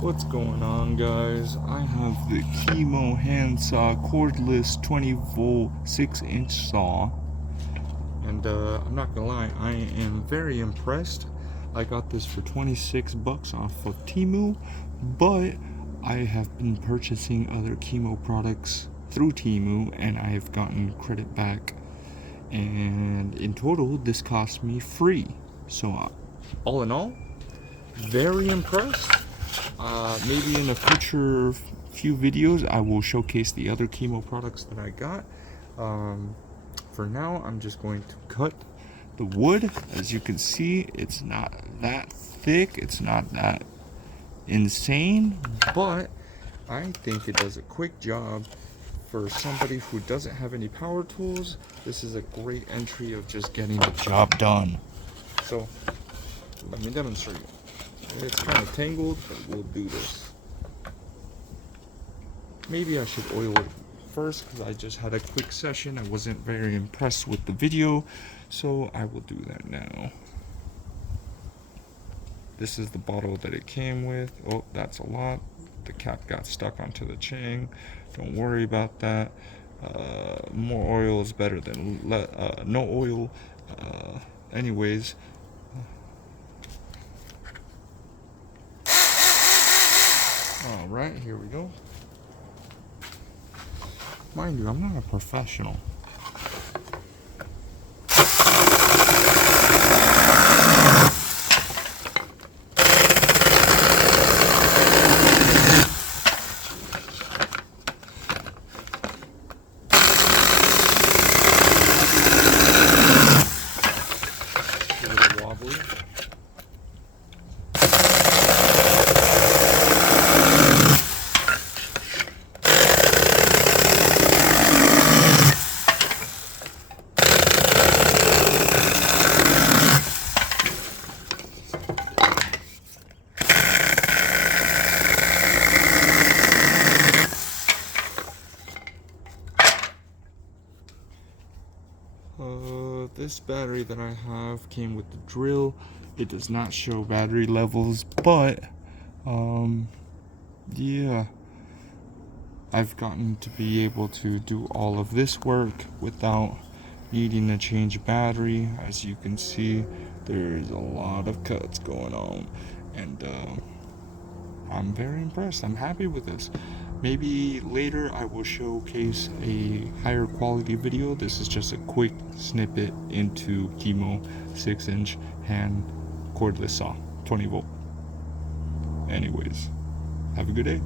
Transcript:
What's going on, guys? I have the Kimo handsaw cordless 20 volt 6-inch saw, and I'm not gonna lie, I am very impressed. I got this for 26 bucks off of Temu, but I have been purchasing other Kimo products through Temu and I have gotten credit back, and in total this cost me free. So all in all, very impressed. Maybe in a future few videos I will showcase the other Kimo products that I got. For now, I'm just going to cut the wood. As you can see, it's not that thick, it's not that insane, but I think it does a quick job for somebody who doesn't have any power tools. This is a great entry of just getting the job done. So let me demonstrate. It's kind of tangled, but we'll do this. Maybe I should oil it first because I just had a quick session. I wasn't very impressed with the video, so I will do that now. This is the bottle that it came with. Oh, that's a lot. The cap got stuck onto the chain. Don't worry about that. More oil is better than no oil. Anyways. Alright, here we go. Mind you, I'm not a professional. A little wobbly. This battery that I have came with the drill. It does not show battery levels, but yeah, I've gotten to be able to do all of this work without needing to change battery. As you can see, there's a lot of cuts going on, and I'm very impressed. I'm happy with this. Maybe later I will showcase a higher quality video. This is just a quick snippet into Kimo 6-inch hand cordless saw, 20 volt. Anyways, have a good day.